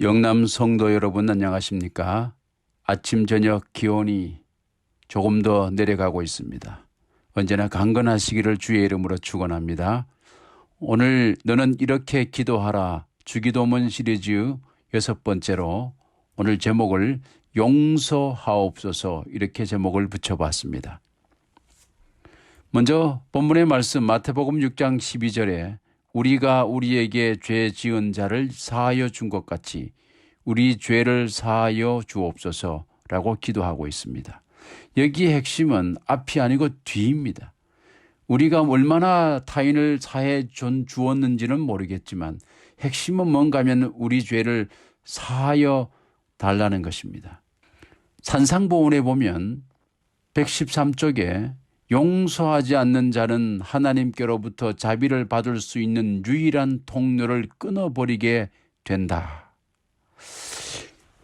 영남 성도 여러분 안녕하십니까? 아침 저녁 기온이 조금 더 내려가고 있습니다. 언제나 강건하시기를 주의 이름으로 축원합니다. 오늘 너는 이렇게 기도하라 주기도문 시리즈 6번째로 오늘 제목을 용서하옵소서 이렇게 제목을 붙여봤습니다. 먼저 본문의 말씀 마태복음 6장 12절에 우리가 우리에게 죄 지은 자를 사하여 준 것 같이 우리 죄를 사하여 주옵소서라고 기도하고 있습니다. 여기의 핵심은 앞이 아니고 뒤입니다. 우리가 얼마나 타인을 사해 주었는지는 모르겠지만 핵심은 뭔가 하면 우리 죄를 사하여 달라는 것입니다. 산상보훈에 보면 113쪽에 용서하지 않는 자는 하나님께로부터 자비를 받을 수 있는 유일한 통로를 끊어버리게 된다.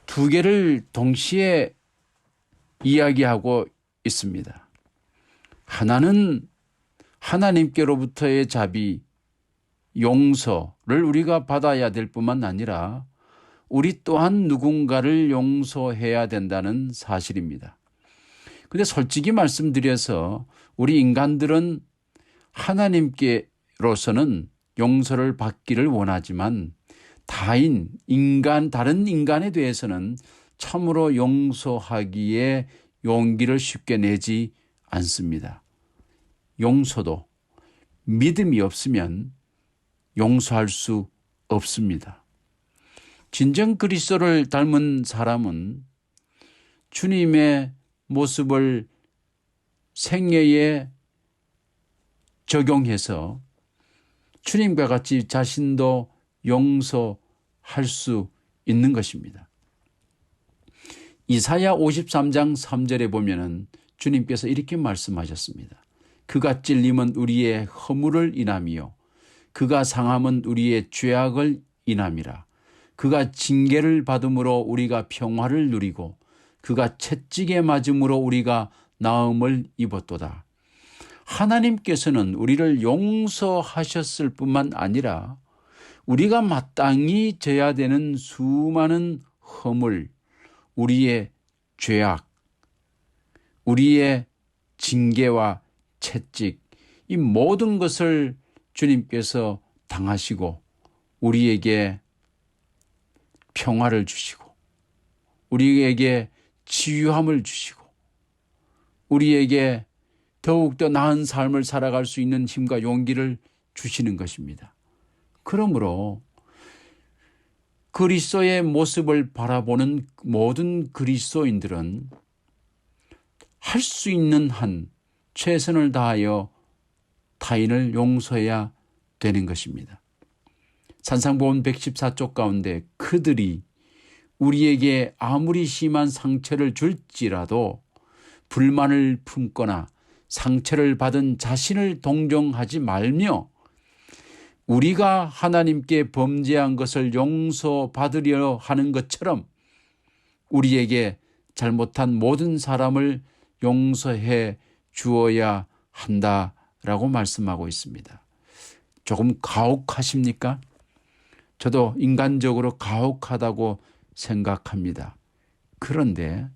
두 개를 동시에 이야기하고 있습니다. 하나는 하나님께로부터의 자비, 용서를 우리가 받아야 될 뿐만 아니라 우리 또한 누군가를 용서해야 된다는 사실입니다. 근데 솔직히 말씀드려서 우리 인간들은 하나님께로서는 용서를 받기를 원하지만 다른 인간에 대해서는 참으로 용서하기에 용기를 쉽게 내지 않습니다. 용서도 믿음이 없으면 용서할 수 없습니다. 진정 그리스도를 닮은 사람은 주님의 모습을 생애에 적용해서 주님과 같이 자신도 용서할 수 있는 것입니다. 이사야 53장 3절에 보면은 주님께서 이렇게 말씀하셨습니다. 그가 찔림은 우리의 허물을 인함이요 그가 상함은 우리의 죄악을 인함이라. 그가 징계를 받음으로 우리가 평화를 누리고 그가 채찍에 맞음으로 우리가 나음을 입었도다. 하나님께서는 우리를 용서하셨을 뿐만 아니라 우리가 마땅히 져야 되는 수많은 허물, 우리의 죄악, 우리의 징계와 채찍, 이 모든 것을 주님께서 당하시고 우리에게 평화를 주시고 우리에게 치유함을 주시고 우리에게 더욱더 나은 삶을 살아갈 수 있는 힘과 용기를 주시는 것입니다. 그러므로 그리스도의 모습을 바라보는 모든 그리스도인들은 할 수 있는 한 최선을 다하여 타인을 용서해야 되는 것입니다. 산상보훈 114쪽 가운데 그들이 우리에게 아무리 심한 상처를 줄지라도 불만을 품거나 상처를 받은 자신을 동정하지 말며 우리가 하나님께 범죄한 것을 용서받으려 하는 것처럼 우리에게 잘못한 모든 사람을 용서해 주어야 한다라고 말씀하고 있습니다. 조금 가혹하십니까? 저도 인간적으로 가혹하다고 생각합니다. 그런데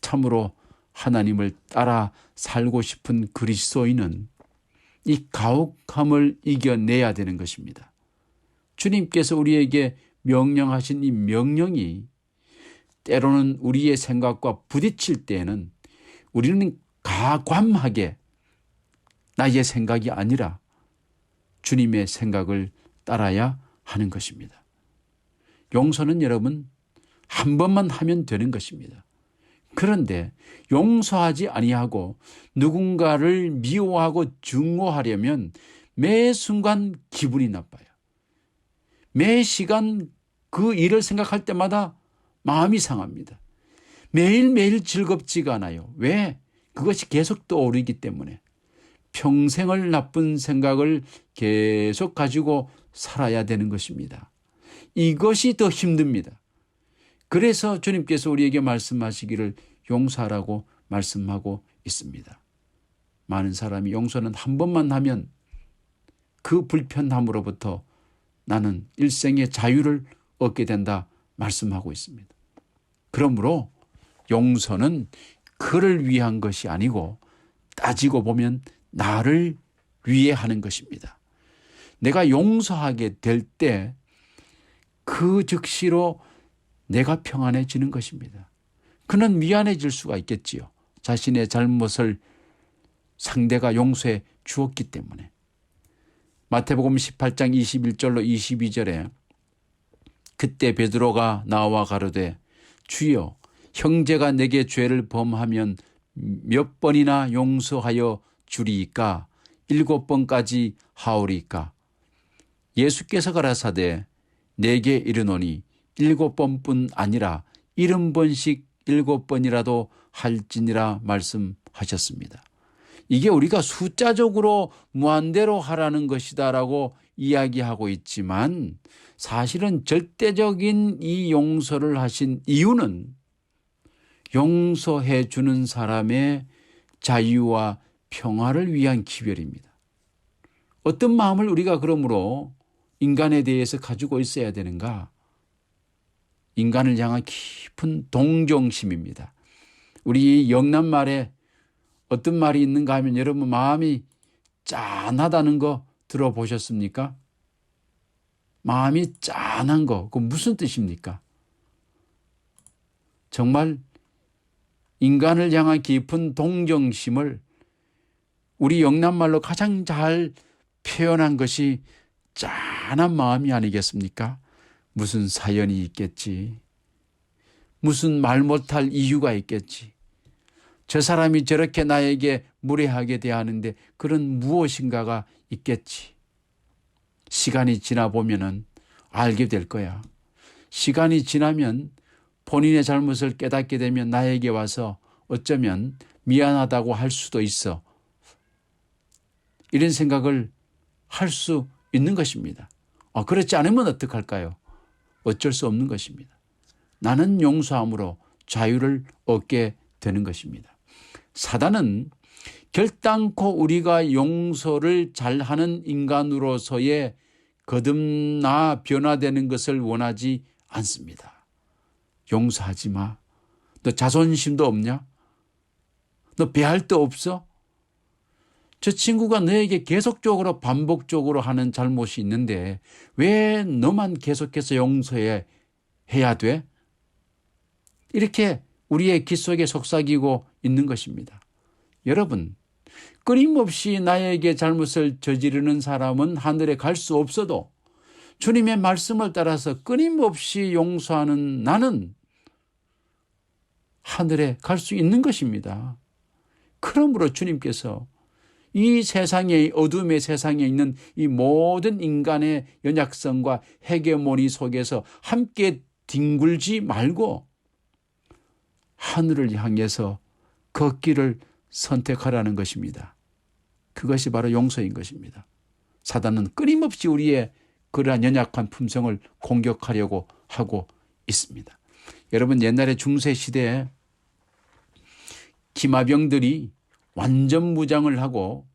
참으로 하나님을 따라 살고 싶은 그리스도인은 이 가혹함을 이겨내야 되는 것입니다. 주님께서 우리에게 명령하신 이 명령이 때로는 우리의 생각과 부딪힐 때에는 우리는 가관하게 나의 생각이 아니라 주님의 생각을 따라야 하는 것입니다. 용서는 여러분 한 번만 하면 되는 것입니다. 그런데 용서하지 아니하고 누군가를 미워하고 증오하려면 매 순간 기분이 나빠요. 매 시간 그 일을 생각할 때마다 마음이 상합니다. 매일매일 즐겁지가 않아요. 왜? 그것이 계속 떠오르기 때문에 평생을 나쁜 생각을 계속 가지고 살아야 되는 것입니다. 이것이 더 힘듭니다. 그래서 주님께서 우리에게 말씀하시기를 용서하라고 말씀하고 있습니다. 많은 사람이 용서는 한 번만 하면 그 불편함으로부터 나는 일생의 자유를 얻게 된다 말씀하고 있습니다. 그러므로 용서는 그를 위한 것이 아니고 따지고 보면 나를 위해 하는 것입니다. 내가 용서하게 될 때 그 즉시로 내가 평안해지는 것입니다. 그는 미안해질 수가 있겠지요. 자신의 잘못을 상대가 용서해 주었기 때문에. 마태복음 18장 21절로 22절에 그때 베드로가 나와 가로되 주여 형제가 내게 죄를 범하면 몇 번이나 용서하여 주리이까 7번까지 하오리이까. 예수께서 가라사대 내게 이르노니 7번뿐 아니라 70번씩 7번이라도 할지니라 말씀하셨습니다. 이게 우리가 숫자적으로 무한대로 하라는 것이다라고 이야기하고 있지만 사실은 절대적인 이 용서를 하신 이유는 용서해 주는 사람의 자유와 평화를 위한 기별입니다. 어떤 마음을 우리가 그러므로 인간에 대해서 가지고 있어야 되는가? 인간을 향한 깊은 동정심입니다. 우리 영남말에 어떤 말이 있는가 하면 여러분 마음이 짠하다는 거 들어보셨습니까? 마음이 짠한 거, 그 무슨 뜻입니까? 정말 인간을 향한 깊은 동정심을 우리 영남말로 가장 잘 표현한 것이 짠한 마음이 아니겠습니까? 무슨 사연이 있겠지. 무슨 말 못할 이유가 있겠지. 저 사람이 저렇게 나에게 무례하게 대하는데 그런 무엇인가가 있겠지. 시간이 지나 보면은 알게 될 거야. 시간이 지나면 본인의 잘못을 깨닫게 되면 나에게 와서 어쩌면 미안하다고 할 수도 있어. 이런 생각을 할 수 있는 것입니다. 그렇지 않으면 어떡할까요? 어쩔 수 없는 것입니다. 나는 용서함으로 자유를 얻게 되는 것입니다. 사단은 결단코 우리가 용서를 잘하는 인간으로서의 거듭나 변화되는 것을 원하지 않습니다. 용서하지 마. 너 자존심도 없냐? 너 배할도 없어? 저 친구가 너에게 계속적으로 반복적으로 하는 잘못이 있는데 왜 너만 계속해서 용서해야 돼? 이렇게 우리의 귀 속에 속삭이고 있는 것입니다. 여러분, 끊임없이 나에게 잘못을 저지르는 사람은 하늘에 갈 수 없어도 주님의 말씀을 따라서 끊임없이 용서하는 나는 하늘에 갈 수 있는 것입니다. 그러므로 주님께서 이 세상의 어둠의 세상에 있는 이 모든 인간의 연약성과 헤게모니 속에서 함께 뒹굴지 말고 하늘을 향해서 걷기를 선택하라는 것입니다. 그것이 바로 용서인 것입니다. 사단은 끊임없이 우리의 그러한 연약한 품성을 공격하려고 하고 있습니다. 여러분, 옛날에 중세시대에 기마병들이 완전 무장을 하고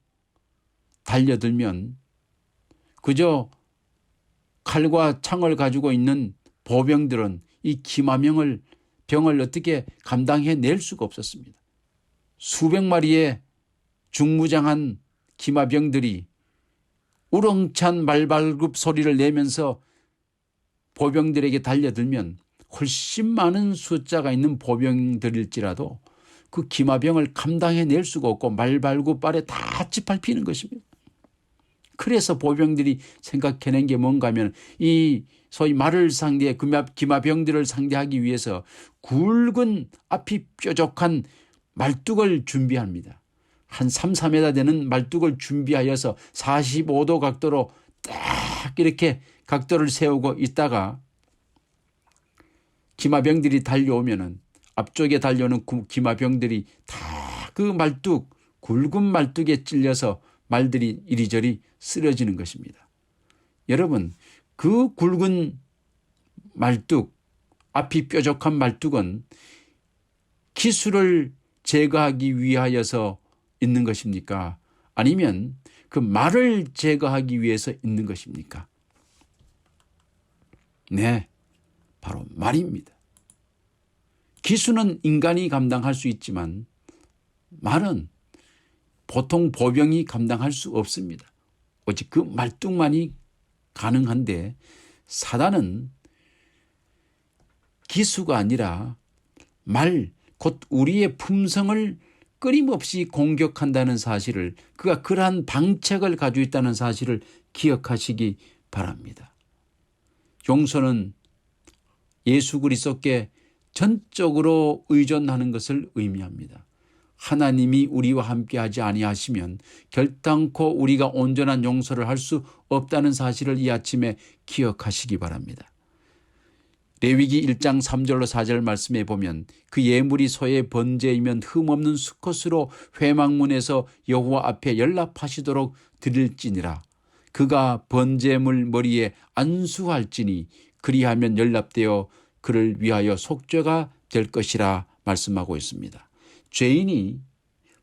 달려들면 그저 칼과 창을 가지고 있는 보병들은 이 기마병을 어떻게 감당해낼 수가 없었습니다. 수백 마리의 중무장한 기마병들이 우렁찬 말발굽 소리를 내면서 보병들에게 달려들면 훨씬 많은 숫자가 있는 보병들일지라도 그 기마병을 감당해낼 수가 없고 말발굽발에 다 짓밟히는 것입니다. 그래서 보병들이 생각해낸 게 뭔가 하면 이 소위 말을 상대해 기마병들을 상대하기 위해서 굵은 앞이 뾰족한 말뚝을 준비합니다. 한 3, 4m 되는 말뚝을 준비하여서 45도 각도로 딱 이렇게 각도를 세우고 있다가 기마병들이 달려오면은 앞쪽에 달려오는 기마병들이 다 그 말뚝, 굵은 말뚝에 찔려서 말들이 이리저리 쓰러지는 것입니다. 여러분, 그 굵은 말뚝, 앞이 뾰족한 말뚝은 기술을 제거하기 위하여서 있는 것입니까? 아니면 그 말을 제거하기 위해서 있는 것입니까? 네, 바로 말입니다. 기수는 인간이 감당할 수 있지만 말은 보통 보병이 감당할 수 없습니다. 오직 그 말뚝만이 가능한데 사단은 기수가 아니라 말, 곧 우리의 품성을 끊임없이 공격한다는 사실을, 그가 그러한 방책을 가지고 있다는 사실을 기억하시기 바랍니다. 용서는 예수 그리스도께 전적으로 의존하는 것을 의미합니다. 하나님이 우리와 함께하지 아니하시면 결단코 우리가 온전한 용서를 할 수 없다는 사실을 이 아침에 기억하시기 바랍니다. 레위기 1장 3절로 4절 말씀에 보면 그 예물이 소의 번제이면 흠없는 수컷으로 회막문에서 여호와 앞에 연락하시도록 드릴지니라. 그가 번제물 머리에 안수할지니 그리하면 연락되어 그를 위하여 속죄가 될 것이라 말씀하고 있습니다. 죄인이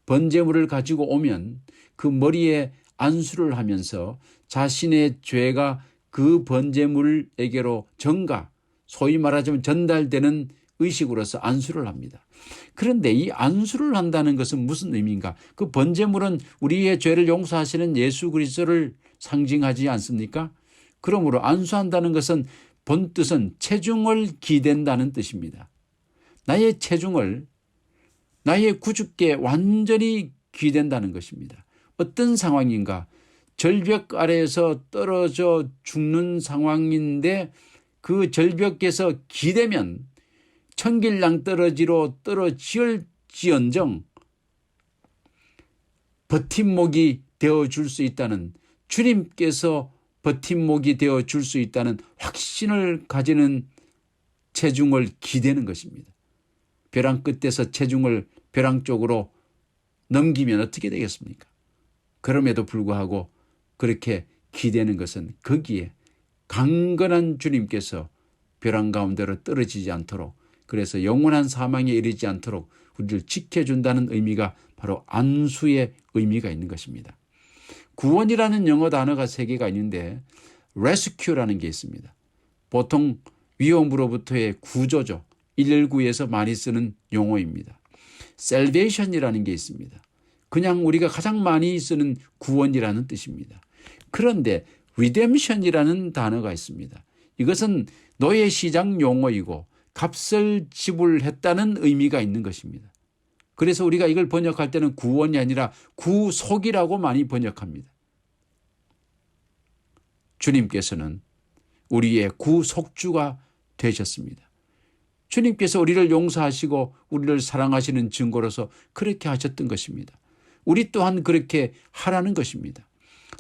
번제물을 가지고 오면 그 머리에 안수를 하면서 자신의 죄가 그 번제물에게로 전가, 소위 말하자면 전달되는 의식으로서 안수를 합니다. 그런데 이 안수를 한다는 것은 무슨 의미인가? 그 번제물은 우리의 죄를 용서하시는 예수 그리스도를 상징하지 않습니까? 그러므로 안수한다는 것은 본뜻은 체중을 기댄다는 뜻입니다. 나의 체중을 나의 구주께 완전히 기댄다는 것입니다. 어떤 상황인가? 절벽 아래에서 떨어져 죽는 상황인데 그 절벽에서 기대면 천길랑 떨어지로 떨어질지언정 버팀목이 되어줄 수 있다는, 주님께서 버팀목이 되어줄 수 있다는 확신을 가지는 체중을 기대는 것입니다. 벼랑 끝에서 체중을 벼랑 쪽으로 넘기면 어떻게 되겠습니까? 그럼에도 불구하고 그렇게 기대는 것은 거기에 강건한 주님께서 벼랑 가운데로 떨어지지 않도록, 그래서 영원한 사망에 이르지 않도록 우리를 지켜준다는 의미가 바로 안수의 의미가 있는 것입니다. 구원이라는 영어 단어가 3개가 있는데 rescue라는 게 있습니다. 보통 위험으로부터의 구조죠. 119에서 많이 쓰는 용어입니다. salvation이라는 게 있습니다. 그냥 우리가 가장 많이 쓰는 구원이라는 뜻입니다. 그런데 redemption이라는 단어가 있습니다. 이것은 노예 시장 용어이고 값을 지불했다는 의미가 있는 것입니다. 그래서 우리가 이걸 번역할 때는 구원이 아니라 구속이라고 많이 번역합니다. 주님께서는 우리의 구속주가 되셨습니다. 주님께서 우리를 용서하시고 우리를 사랑하시는 증거로서 그렇게 하셨던 것입니다. 우리 또한 그렇게 하라는 것입니다.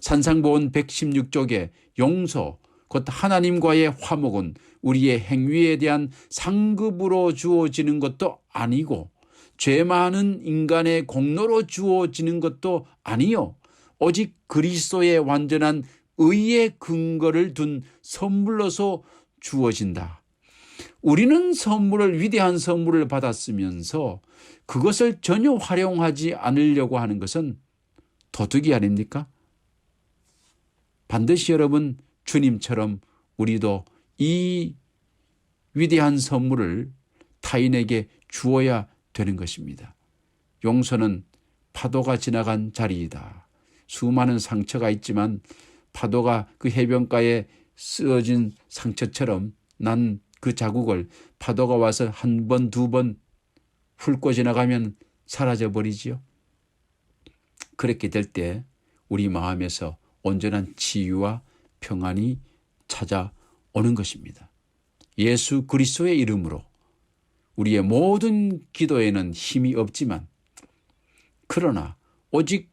산상보온 116쪽에 용서, 곧 하나님과의 화목은 우리의 행위에 대한 상급으로 주어지는 것도 아니고 죄 많은 인간의 공로로 주어지는 것도 아니요, 오직 그리스도의 완전한 의의 근거를 둔 선물로서 주어진다. 우리는 선물을, 위대한 선물을 받았으면서 그것을 전혀 활용하지 않으려고 하는 것은 도둑이 아닙니까? 반드시 여러분, 주님처럼 우리도 이 위대한 선물을 타인에게 주어야 되는 것입니다. 용서는 파도가 지나간 자리이다. 수많은 상처가 있지만 파도가 그 해변가에 쓰어진 상처처럼 난 그 자국을 파도가 와서 1번, 2번 훑고 지나가면 사라져 버리지요. 그렇게 될 때 우리 마음에서 온전한 치유와 평안이 찾아오는 것입니다. 예수 그리스도의 이름으로 우리의 모든 기도에는 힘이 없지만, 그러나 오직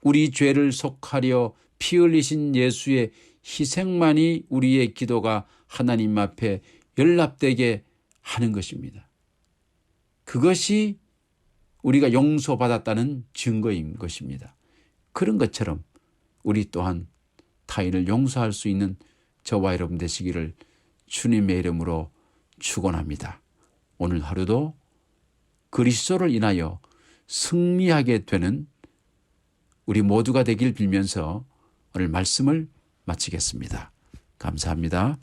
우리 죄를 속하려 피 흘리신 예수의 희생만이 우리의 기도가 하나님 앞에 연락되게 하는 것입니다. 그것이 우리가 용서받았다는 증거인 것입니다. 그런 것처럼 우리 또한 타인을 용서할 수 있는 저와 여러분 되시기를 주님의 이름으로 축원합니다. 오늘 하루도 그리스도를 인하여 승리하게 되는 우리 모두가 되길 빌면서 오늘 말씀을 마치겠습니다. 감사합니다.